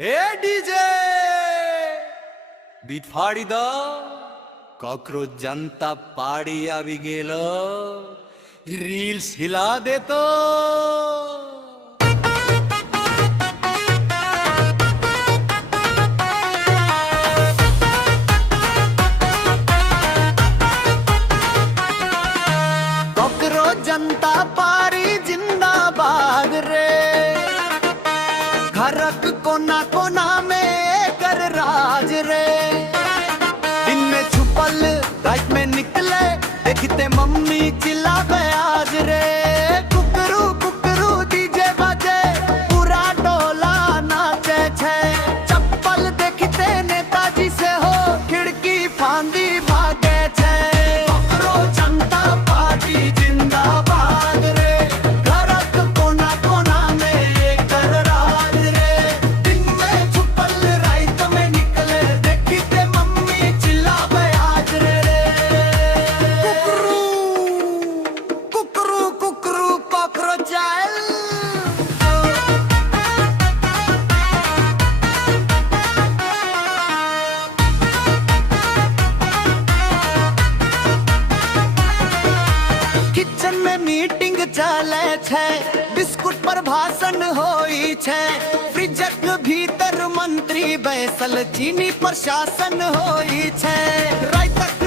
ए DJ beat फाड़ी द cockroach जनता पाड़ी आवी गेल रील्स हिला दे तो कॉकरोच जनता पाड़ी जिंदाबाद रे घरक कोना कोना में कर राज रे दिन में छुपल रात में निकले देखते मम्मी चिल्लावे आज रे कुकरू कुकरू डीजे बजे पूरा टोला नाचे छे चप्पल देखते नेताजी से हो खिड़की फांदी भागे छे कॉकरोच जनता पार्टी जिंदाबाद रे घरक कोना कोना में कर राज रे दिन में छुपल रात में निकले देखते मम्मी चिल्लावे आज रे कुकरू कुकरू कुकरू कॉकरोच जाए किचन में मीटिंग चले छे बिस्कुट पर भाषण होई छे फ्रिजक भीतर मंत्री बैसल चीनी प्रशासन होई छे रात तक